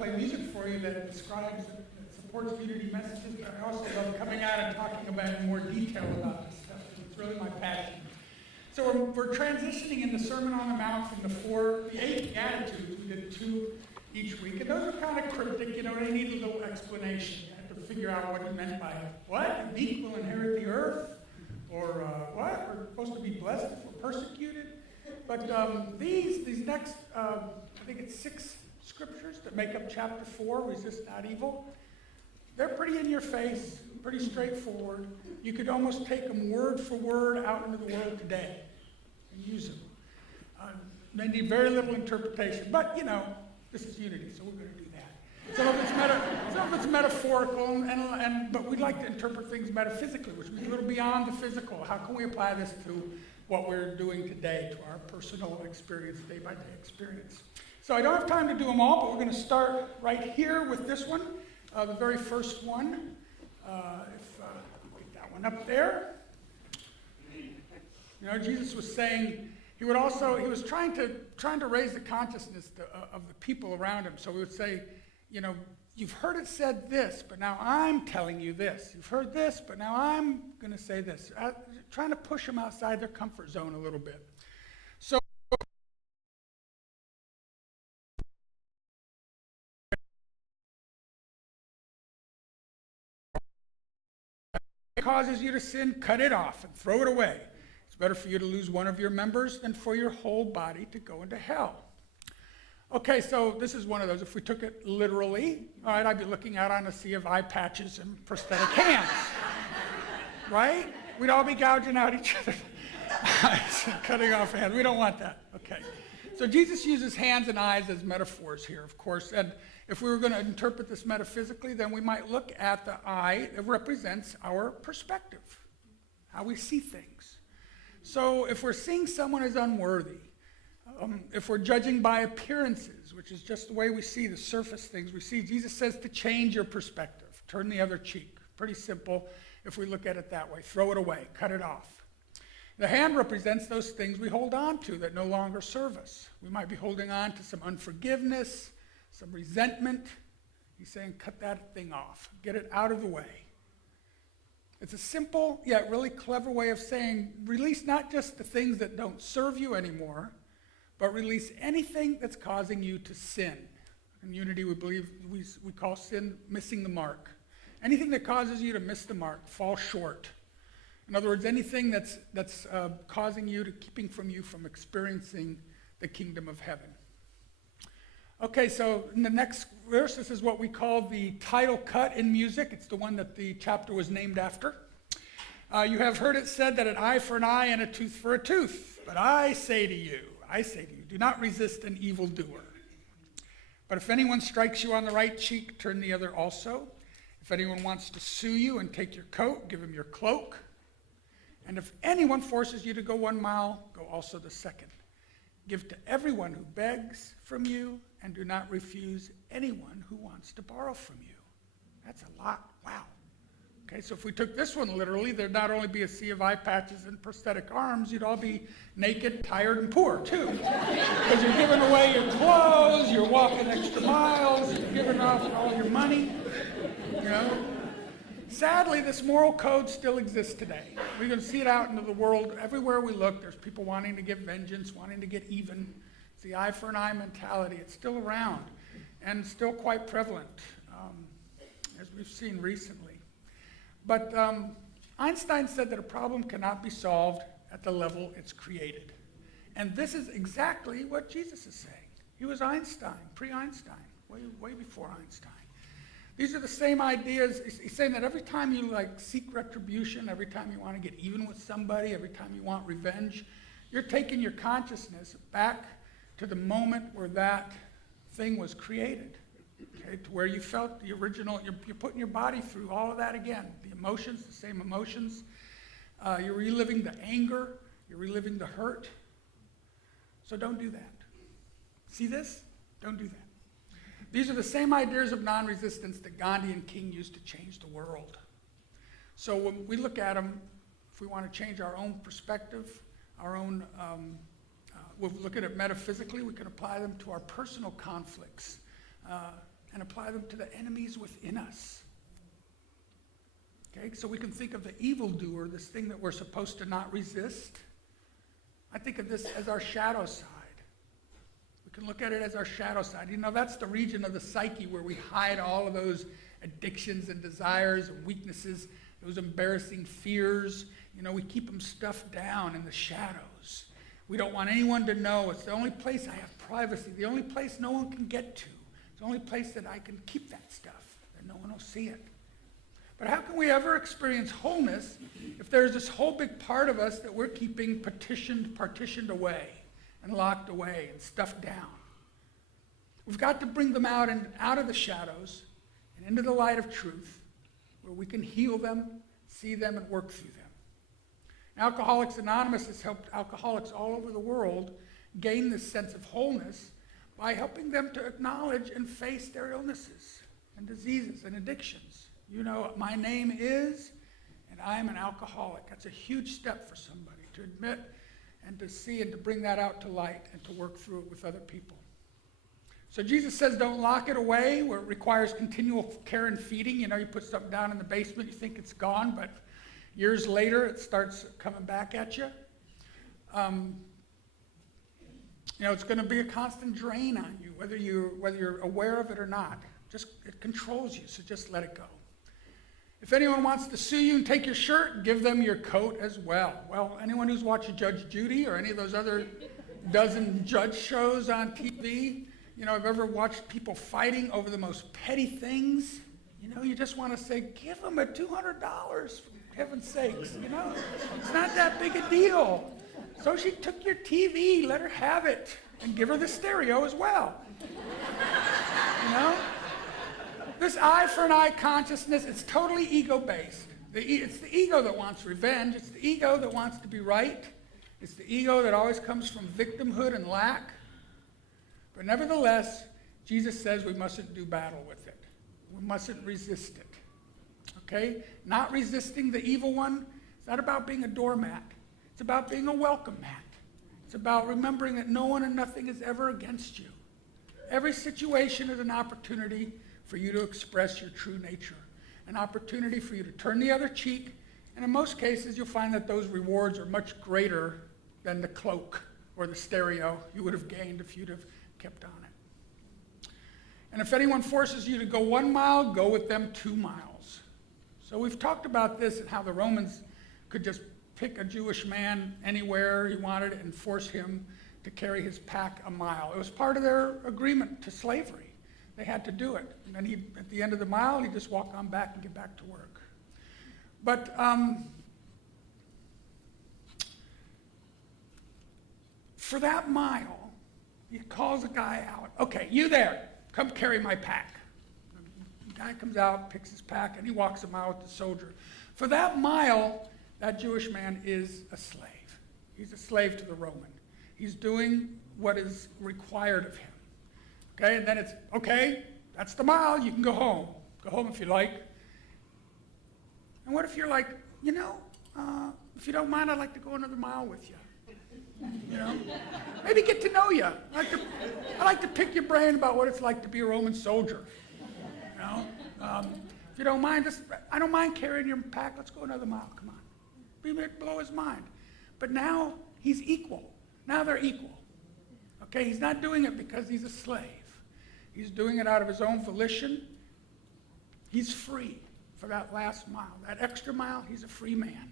play music for you that describes, that supports unity messages, but I also love coming out and talking about in more detail about this stuff. It's really my passion. So we're transitioning in the Sermon on the Mount from the 8 Beatitudes. We did 2 each week, and those are kind of cryptic, you know, they need a little explanation. You have to figure out what he meant by it. What? The meek will inherit the earth? Or what? We're supposed to be blessed if we're persecuted? But these next, I think it's 6 scriptures that make up chapter 4, resist not evil. They're pretty in your face, pretty straightforward. You could almost take them word for word out into the world today and use them. They need very little interpretation, but you know, this is unity, so we're going to do that. Some of it's metaphorical, but we'd like to interpret things metaphysically, which is a little beyond the physical. How can we apply this to what we're doing today, to our personal experience, day-by-day experience? So I don't have time to do them all, but we're going to start right here with this one, the very first one. Get that one up there. You know, Jesus was saying, he was trying to raise the consciousness of the people around him. So we would say, you know, you've heard it said this, but now I'm telling you this. You've heard this, but now I'm going to say this. Trying to push them outside their comfort zone a little bit. So it causes you to sin, cut it off and throw it away. It's better for you to lose one of your members than for your whole body to go into hell. Okay, so this is one of those. If we took it literally, all right, I'd be looking out on a sea of eye patches and prosthetic hands, right? We'd all be gouging out each other's eyes and cutting off hands. We don't want that. Okay. So Jesus uses hands and eyes as metaphors here, of course. And if we were going to interpret this metaphysically, then we might look at the eye. It represents our perspective, how we see things. So if we're seeing someone as unworthy, if we're judging by appearances, which is just the way we see the surface things we see, Jesus says to change your perspective, turn the other cheek. Pretty simple if we look at it that way. Throw it away, cut it off. The hand represents those things we hold on to that no longer serve us. We might be holding on to some unforgiveness, some resentment. He's saying cut that thing off, get it out of the way. It's a simple yet really clever way of saying release not just the things that don't serve you anymore, but release anything that's causing you to sin. In Unity, we believe we call sin missing the mark. Anything that causes you to miss the mark, fall short. In other words, anything that's causing you to, keeping from you from experiencing the kingdom of heaven. Okay, so in the next verse, this is what we call the title cut in music. It's the one that the chapter was named after. You have heard it said that an eye for an eye and a tooth for a tooth. But I say to you, do not resist an evildoer. But if anyone strikes you on the right cheek, turn the other also. If anyone wants to sue you and take your coat, give him your cloak. And if anyone forces you to go 1 mile, go also the second. Give to everyone who begs from you, and do not refuse anyone who wants to borrow from you. That's a lot. Wow. Okay, so if we took this one literally, there'd not only be a sea of eye patches and prosthetic arms, you'd all be naked, tired, and poor, too. Because you're giving away your clothes, you're walking extra miles, you're giving off all your money, you know. Sadly, this moral code still exists today. We can see it out into the world. Everywhere we look, there's people wanting to get vengeance, wanting to get even. It's the eye for an eye mentality. It's still around and still quite prevalent, as we've seen recently. But Einstein said that a problem cannot be solved at the level it's created. And this is exactly what Jesus is saying. He was Einstein, pre-Einstein, way before Einstein. These are the same ideas. He's saying that every time you seek retribution, every time you want to get even with somebody, every time you want revenge, you're taking your consciousness back to the moment where that thing was created. Okay, to where you felt the original, you're putting your body through all of that again. The emotions, the same emotions. You're reliving the anger. You're reliving the hurt. So don't do that. See this? Don't do that. These are the same ideas of non-resistance that Gandhi and King used to change the world. So when we look at them, if we want to change our own perspective, our own, we'll look at it metaphysically, we can apply them to our personal conflicts. and apply them to the enemies within us. Okay, so we can think of the evildoer, this thing that we're supposed to not resist. I think of this as our shadow side. We can look at it as our shadow side. You know, that's the region of the psyche where we hide all of those addictions and desires and weaknesses, those embarrassing fears. You know, we keep them stuffed down in the shadows. We don't want anyone to know. It's the only place I have privacy, the only place no one can get to. It's the only place that I can keep that stuff, that no one will see it. But how can we ever experience wholeness if there's this whole big part of us that we're keeping partitioned away and locked away and stuffed down? We've got to bring them out and out of the shadows and into the light of truth where we can heal them, see them, and work through them. Alcoholics Anonymous has helped alcoholics all over the world gain this sense of wholeness by helping them to acknowledge and face their illnesses and diseases and addictions. You know, my name is, and I am an alcoholic. That's a huge step for somebody to admit and to see and to bring that out to light and to work through it with other people. So Jesus says don't lock it away where it requires continual care and feeding. You know, you put something down in the basement, you think it's gone, but years later it starts coming back at you. You know, it's going to be a constant drain on you, whether you're aware of it or not. It controls you, so just let it go. If anyone wants to sue you and take your shirt, give them your coat as well. Well, anyone who's watched Judge Judy or any of those other dozen judge shows on TV, you know, I've ever watched people fighting over the most petty things. You know, you just want to say, give them a $200, for heaven's sakes, you know. It's not that big a deal. So she took your TV, let her have it, and give her the stereo as well. You know? This eye for an eye consciousness, it's totally ego-based. It's the ego that wants revenge. It's the ego that wants to be right. It's the ego that always comes from victimhood and lack. But nevertheless, Jesus says we mustn't do battle with it. We mustn't resist it. Okay? Not resisting the evil one, it's not about being a doormat. It's about being a welcome mat. It's about remembering that no one and nothing is ever against you. Every situation is an opportunity for you to express your true nature, an opportunity for you to turn the other cheek, and in most cases you'll find that those rewards are much greater than the cloak or the stereo you would have gained if you'd have kept on it. And if anyone forces you to go 1 mile, go with them 2 miles. So we've talked about this and how the Romans could just pick a Jewish man anywhere he wanted and force him to carry his pack a mile. It was part of their agreement to slavery. They had to do it. And then at the end of the mile, he'd just walk on back and get back to work. But for that mile, he calls a guy out. Okay, you there, come carry my pack. The guy comes out, picks his pack, and he walks a mile with the soldier. For that mile, that Jewish man is a slave. He's a slave to the Roman. He's doing what is required of him. Okay, and then it's, okay, that's the mile, you can go home. Go home if you like. And what if you're like, you know, if you don't mind, I'd like to go another mile with you. You know, maybe get to know you. I like to pick your brain about what it's like to be a Roman soldier. You know, if you don't mind, I don't mind carrying your pack. Let's go another mile. Come on, blow his mind. But now he's equal. Now they're equal. Okay, he's not doing it because he's a slave. He's doing it out of his own volition. He's free for that last mile. That extra mile, he's a free man.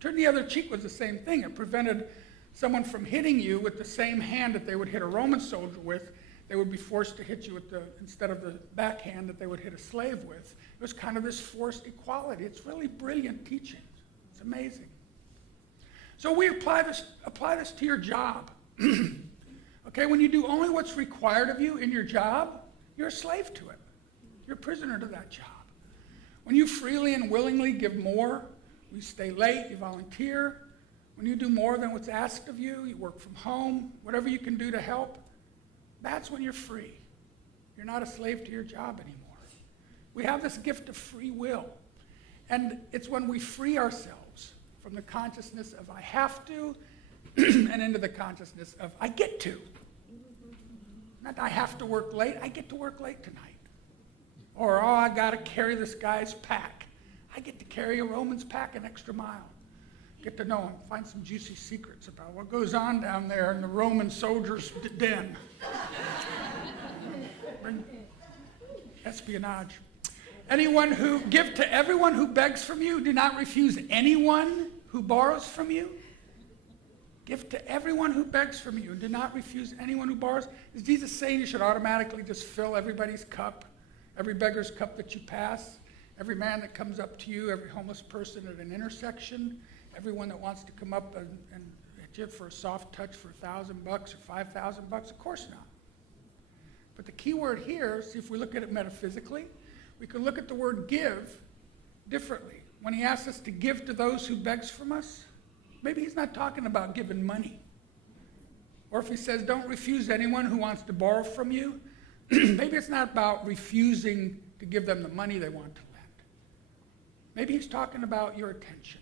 Turn the other cheek was the same thing. It prevented someone from hitting you with the same hand that they would hit a Roman soldier with. They would be forced to hit you with instead of the backhand that they would hit a slave with. It was kind of this forced equality. It's really brilliant teaching. It's amazing. So we apply this to your job. Okay, when you do only what's required of you in your job, you're a slave to it. You're a prisoner to that job. When you freely and willingly give more, you stay late, you volunteer, when you do more than what's asked of you, you work from home, whatever you can do to help, that's when you're free. You're not a slave to your job anymore. We have this gift of free will. And it's when we free ourselves from the consciousness of I have to and into the consciousness of I get to. Not I have to work late, I get to work late tonight. Or, oh, I got to carry this guy's pack. I get to carry a Roman's pack an extra mile. Get to know him, find some juicy secrets about what goes on down there in the Roman soldiers' den. Bring espionage. Give to everyone who begs from you. Do not refuse anyone who borrows from you. Give to everyone who begs from you. Do not refuse anyone who borrows. Is Jesus saying you should automatically just fill everybody's cup, every beggar's cup that you pass, every man that comes up to you, every homeless person at an intersection, everyone that wants to come up and hit you for a soft touch for $1,000 or $5,000? Of course not. But the key word here, see if we look at it metaphysically, we can look at the word give differently. When he asks us to give to those who begs from us, maybe he's not talking about giving money. Or if he says don't refuse anyone who wants to borrow from you, maybe it's not about refusing to give them the money they want to lend. Maybe he's talking about your attention.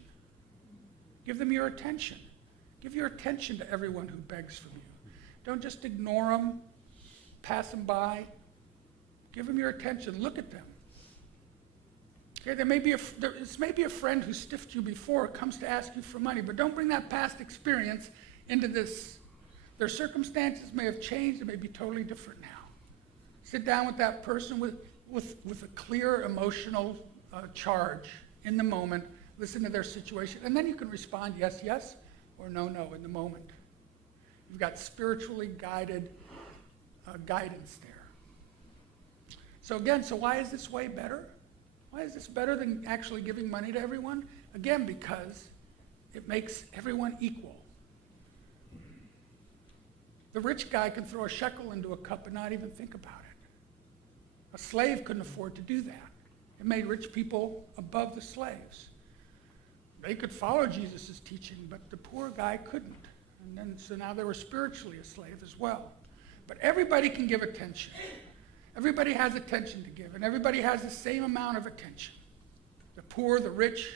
Give them your attention. Give your attention to everyone who begs from you. Don't just ignore them, pass them by. Give them your attention. Look at them. Okay, there may be a friend who stiffed you before, comes to ask you for money, but don't bring that past experience into this. Their circumstances may have changed. It may be totally different now. Sit down with that person with a clear emotional charge in the moment. Listen to their situation, and then you can respond yes, yes, or no, no in the moment. You've got spiritually guided guidance there. So again, why is this way better? Why is this better than actually giving money to everyone? Again, because it makes everyone equal. The rich guy can throw a shekel into a cup and not even think about it. A slave couldn't afford to do that. It made rich people above the slaves. They could follow Jesus' teaching, but the poor guy couldn't. So now they were spiritually a slave as well. But everybody can give attention. Everybody has attention to give, and everybody has the same amount of attention. The poor, the rich,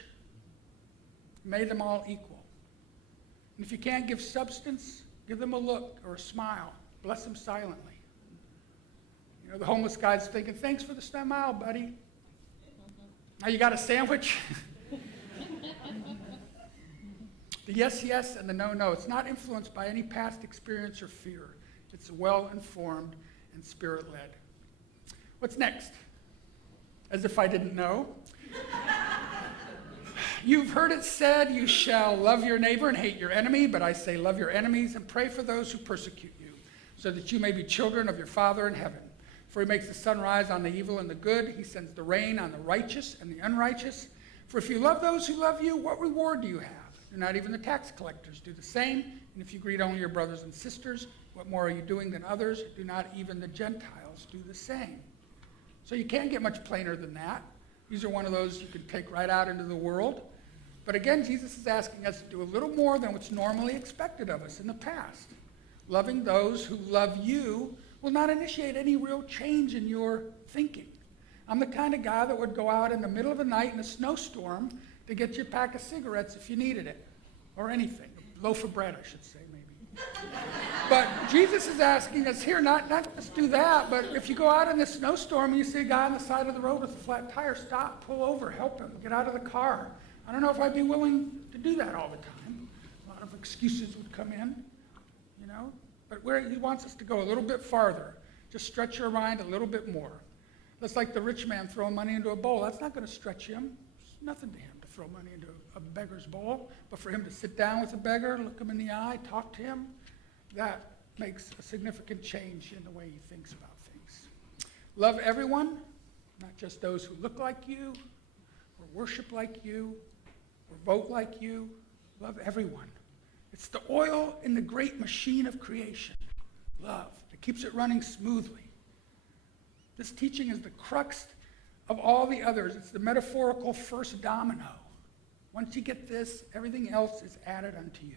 made them all equal. And if you can't give substance, give them a look or a smile. Bless them silently. You know, the homeless guy's thinking, thanks for the smile, buddy. Now you got a sandwich? The yes, yes, and the no, no. It's not influenced by any past experience or fear. It's well-informed and spirit-led. What's next? As if I didn't know. You've heard it said, you shall love your neighbor and hate your enemy, but I say love your enemies and pray for those who persecute you, so that you may be children of your Father in heaven. For he makes the sun rise on the evil and the good. He sends the rain on the righteous and the unrighteous. For if you love those who love you, what reward do you have? Do not even the tax collectors do the same? And if you greet only your brothers and sisters, what more are you doing than others? Do not even the Gentiles do the same? So you can't get much plainer than that. These are one of those you can take right out into the world. But again, Jesus is asking us to do a little more than what's normally expected of us in the past. Loving those who love you will not initiate any real change in your thinking. I'm the kind of guy that would go out in the middle of the night in a snowstorm to get you a pack of cigarettes if you needed it, or anything. A loaf of bread, I should say, maybe. But Jesus is asking us here, not just do that, but if you go out in this snowstorm and you see a guy on the side of the road with a flat tire, stop, pull over, help him, get out of the car. I don't know if I'd be willing to do that all the time. A lot of excuses would come in, you know. But where he wants us to go a little bit farther, just stretch your mind a little bit more. That's like the rich man throwing money into a bowl. That's not going to stretch him. It's nothing to him to throw money into a beggar's bowl. But for him to sit down with a beggar, look him in the eye, talk to him, that makes a significant change in the way he thinks about things. Love everyone, not just those who look like you, or worship like you, or vote like you. Love everyone. It's the oil in the great machine of creation, love, that keeps it running smoothly. This teaching is the crux of all the others. It's the metaphorical first domino. Once you get this, everything else is added unto you.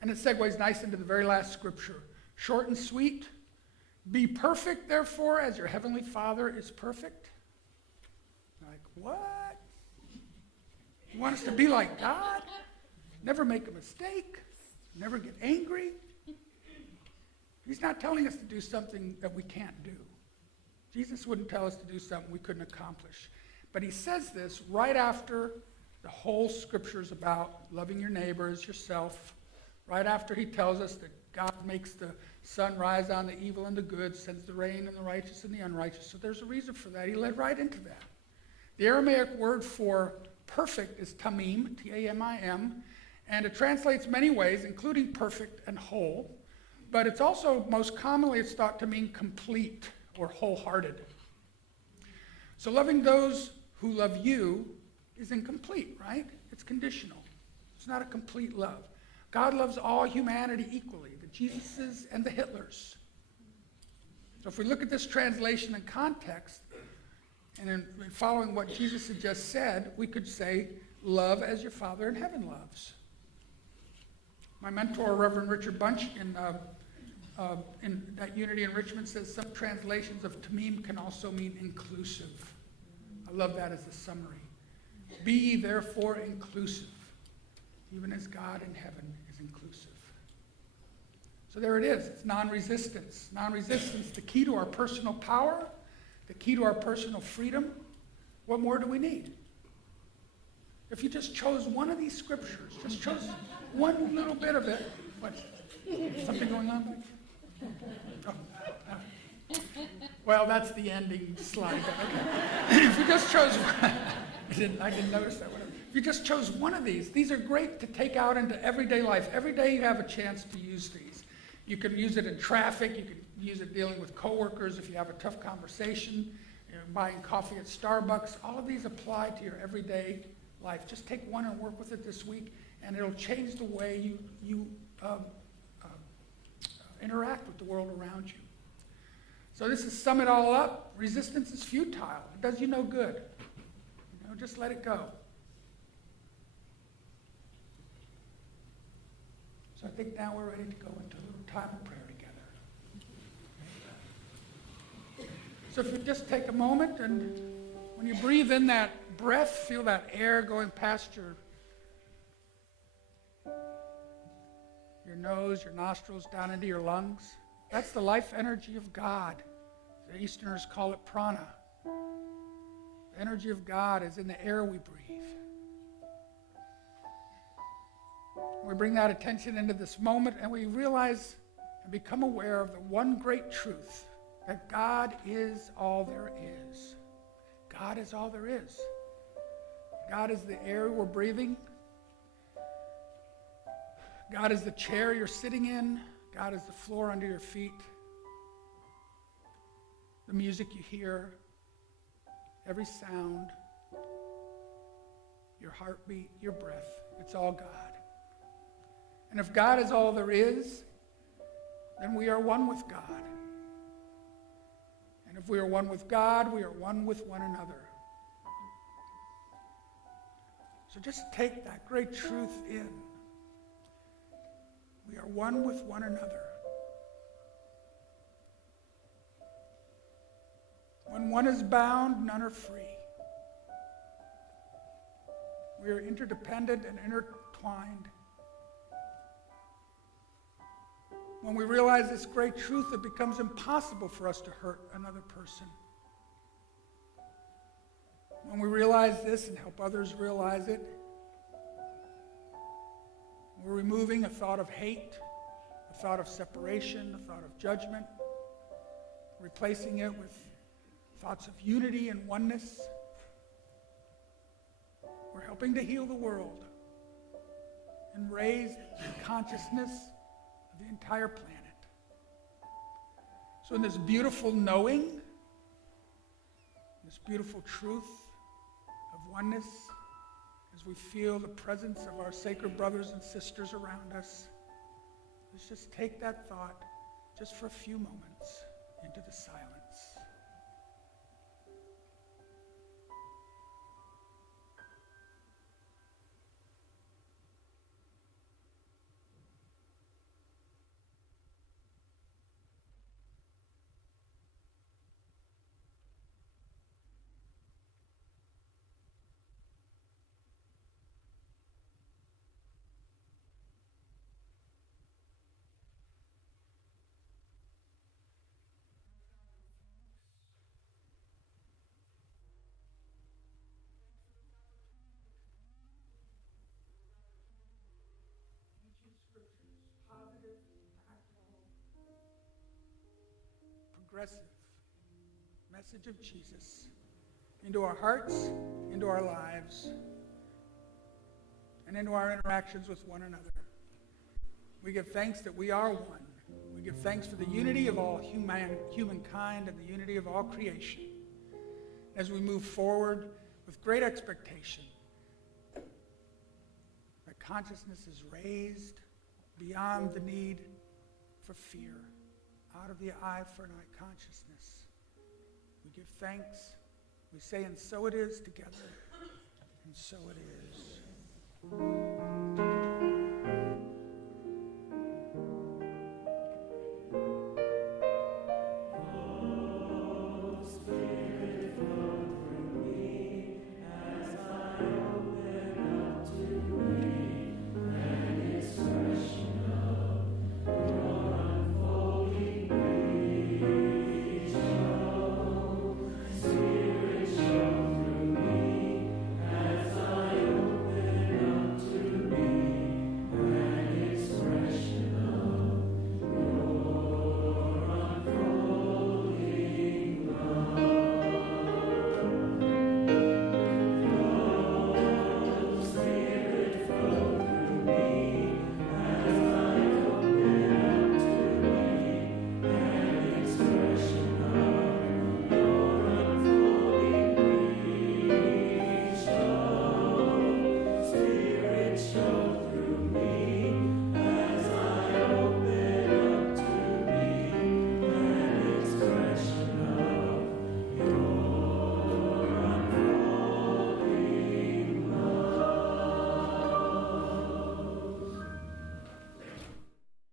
And it segues nice into the very last scripture. Short and sweet. Be perfect, therefore, as your heavenly Father is perfect. Like, what? You want us to be like God? Never make a mistake? Never get angry? He's not telling us to do something that we can't do. Jesus wouldn't tell us to do something we couldn't accomplish. But he says this right after the whole scriptures about loving your neighbor as yourself, right after he tells us that God makes the sun rise on the evil and the good, sends the rain on the righteous and the unrighteous. So there's a reason for that. He led right into that. The Aramaic word for perfect is tamim, T-A-M-I-M, and it translates many ways, including perfect and whole, but it's also, most commonly, it's thought to mean complete or wholehearted. So loving those who love you is incomplete, right? It's conditional. It's not a complete love. God loves all humanity equally, the Jesuses and the Hitlers. So if we look at this translation in context, and in following what Jesus had just said, we could say, love as your Father in heaven loves. My mentor, Reverend Richard Bunch, in that Unity Enrichment says some translations of tamim can also mean inclusive. I love that as a summary. Be ye therefore inclusive, even as God in heaven is inclusive. So there it is. It's non-resistance. Non-resistance, the key to our personal power, the key to our personal freedom. What more do we need? If you just chose one of these scriptures, just chose one little bit of it, what? Something going on? Oh. Well, that's the ending slide. Okay. If you just chose one, I didn't notice that one. If you just chose one of these are great to take out into everyday life. Every day you have a chance to use these. You can use it in traffic. You can use it dealing with coworkers if you have a tough conversation, buying coffee at Starbucks. All of these apply to your everyday life. Just take one and work with it this week, and it'll change the way you interact with the world around you. So this is sum it all up. Resistance is futile. It does you no good. Just let it go. So I think now we're ready to go into a little time of prayer together. So if you just take a moment, and when you breathe in that breath, feel that air going past your nose, your nostrils, down into your lungs. That's the life energy of God. The Easterners call it prana. The energy of God is in the air we breathe. We bring that attention into this moment, and we realize and become aware of the one great truth, that God is all there is. God is all there is. God is the air we're breathing. God is the chair you're sitting in. God is the floor under your feet. The music you hear, every sound, your heartbeat, your breath, it's all God. And if God is all there is, then we are one with God. And if we are one with God, we are one with one another. So just take that great truth in. We are one with one another. When one is bound, none are free. We are interdependent and intertwined. When we realize this great truth, it becomes impossible for us to hurt another person. When we realize this and help others realize it, we're removing a thought of hate, a thought of separation, a thought of judgment, replacing it with thoughts of unity and oneness. We're helping to heal the world and raise the consciousness of the entire planet. So in this beautiful knowing, this beautiful truth of oneness, as we feel the presence of our sacred brothers and sisters around us, let's just take that thought just for a few moments into the silence. progressive message of Jesus into our hearts, into our lives, and into our interactions with one another. We give thanks that we are one. We give thanks for the unity of all humankind and the unity of all creation. As we move forward with great expectation, that consciousness is raised beyond the need for fear, out of the eye for an eye consciousness. We give thanks. We say, and so it is together, and so it is.